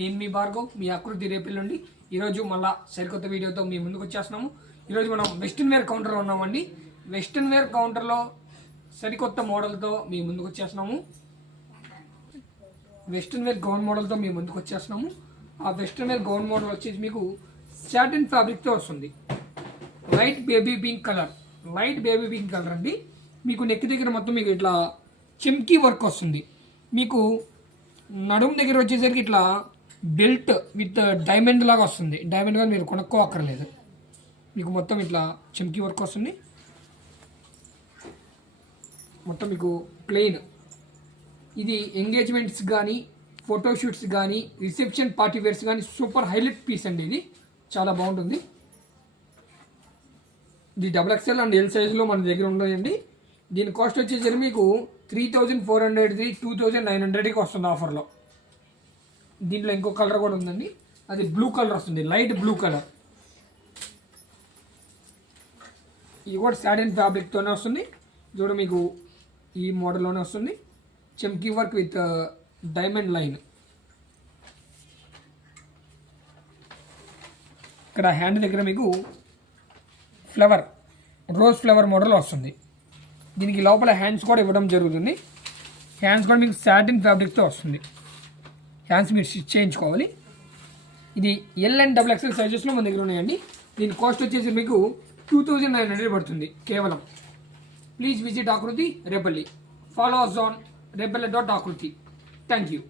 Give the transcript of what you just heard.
నేను మీ భార్గవ్, మీ ఆకృతి రేపెల్లుండి. ఈరోజు మళ్ళా సరికొత్త వీడియోతో మీ ముందుకు వచ్చేస్తున్నాము. ఈరోజు మనం వెస్ట్రన్ వేర్ కౌంటర్లో ఉన్నామండి. వెస్ట్రన్ వేర్ కౌంటర్లో సరికొత్త మోడల్తో మీ ముందుకు వచ్చేస్తున్నాము. వెస్ట్రన్ వేర్ గౌన్ మోడల్తో మీ ముందుకు వచ్చేస్తున్నాము. ఆ వెస్ట్రన్ వేర్ గౌన్ మోడల్ వచ్చేసి మీకు సాటిన్ ఫ్యాబ్రిక్తో వస్తుంది. లైట్ బేబీ పింక్ కలర్ అండి. మీకు నెక్ దగ్గర మొత్తం మీకు ఇట్లా చెమ్కీ వర్క్ వస్తుంది. మీకు నడుము దగ్గర వచ్చేసరికి ఇట్లా బెల్ట్ విత్ డైమండ్ లాగా వస్తుంది. డైమండ్ గా మీరు కొనుక్కోక్కర్లేదు. మీకు మొత్తం ఇట్లా చెమ్కీ వర్క్ వస్తుంది. మొత్తం మీకు ప్లెయిన్. ఇది ఎంగేజ్మెంట్స్ కానీ, ఫోటోషూట్స్ కానీ, రిసెప్షన్ పార్టీ వేర్స్ కానీ సూపర్ హైలైట్ పీస్ అండి. ఇది చాలా బాగుంటుంది. ఇది XXL అండ్ ఎల్ సైజులో మన దగ్గర ఉన్నాయండి. దీని కాస్ట్ వచ్చేసరికి మీకు 3400 2900కి వస్తుంది ఆఫర్లో. దీంట్లో ఇంకో కలర్ కూడా ఉందండి. అది బ్లూ కలర్ వస్తుంది, లైట్ బ్లూ కలర్. ఇది కూడా సాటిన్ ఫ్యాబ్రిక్తోనే వస్తుంది. చూడ మీకు ఈ మోడల్లోనే వస్తుంది. చెమ్కీ వర్క్ విత్ డైమండ్ లైన్. ఇక్కడ హ్యాండ్ దగ్గర మీకు రోజ్ ఫ్లవర్ మోడల్ వస్తుంది. దీనికి లోపల హ్యాండ్స్ కూడా ఇవ్వడం జరుగుతుంది. హ్యాండ్స్ కూడా మీకు సాటిన్ ఫ్యాబ్రిక్తో వస్తుంది. హ్యాండ్స్ మీరు స్టిచ్ చేయించుకోవాలి. ఇది ఎల్ అండ్ XXL సైజెస్లో మన దగ్గర ఉన్నాయండి. దీని కాస్ట్ వచ్చేసి మీకు 2900 పడుతుంది కేవలం. Please visit Akriti Rebelle. Follow us on rebelle.akriti. Thank you.